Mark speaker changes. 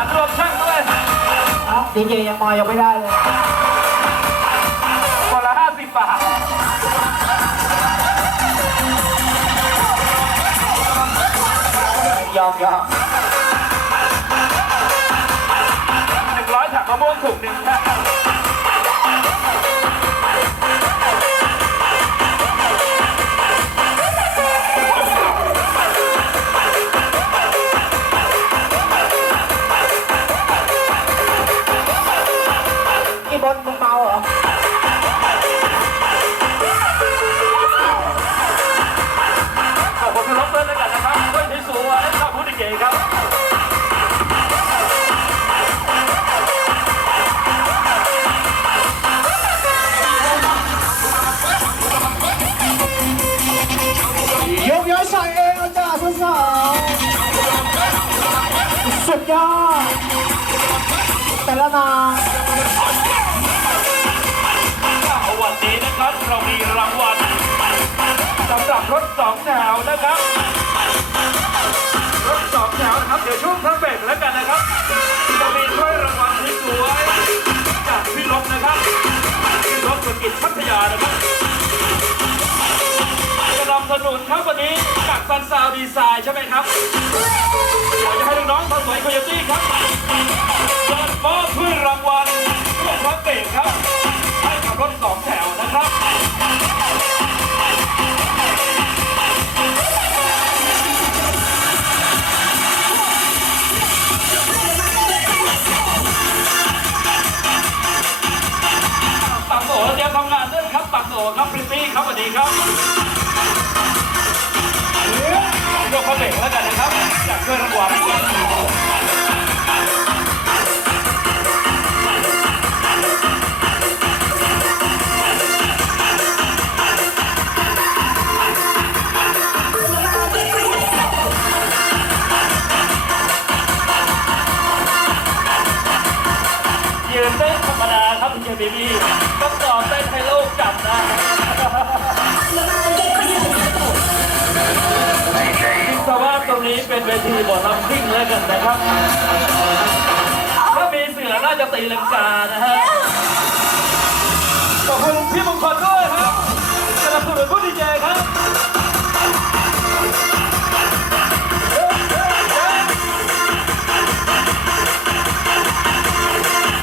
Speaker 1: สันรวมช่างด้วย
Speaker 2: เอ้าดีเจยังมอยังไม่ได้เลย
Speaker 1: คนละห้าสิบบาท
Speaker 2: ยอมยอม
Speaker 1: หนึ่งร้อยถังมะม่วงถุงหนึ่ง
Speaker 2: ยอด แต่ละนาง
Speaker 1: วันนี้นะครับเรามีรางวัลสำหรับรถสองแถวนะครับ รถสองแถวนะครับ เดี๋ยวช่วงพักเบรกแล้วกันนะครับจะมีถ้วยรางวัลที่สวยจากพี่ลบนะครับพี่ลบธุรกิจพัทยานะครับสนับสนุนครับวันนี้ จากซันซาวดีไซน์ใช่ไหมครับอยากจะให้น้องๆทำสวยโคโยตี้ครับเปิดมอบถ้วยรางวัลช่วงพักเบรกครับ ให้กับรถสองแถวนะครับปักโสเตรียมทำงานด้วยครับปักโสครับพริตตี้ครับสวัสดีครับ ยกเขาเบรกแล้วกันนะครับอยากช่วยรางวัลยืนเต้นธรรมดาครับคุณเจบีบีต้องสอนเต้นให้โลกจับนะี้เป็นเวทีบทลำพิ้งแล้วกันนะครับ ถ้ามีเสือน่าจะตีลังกานะฮะ ขอบคุณพี่มงคลด้วยครับสนับสนุนผู้ดีเจครับ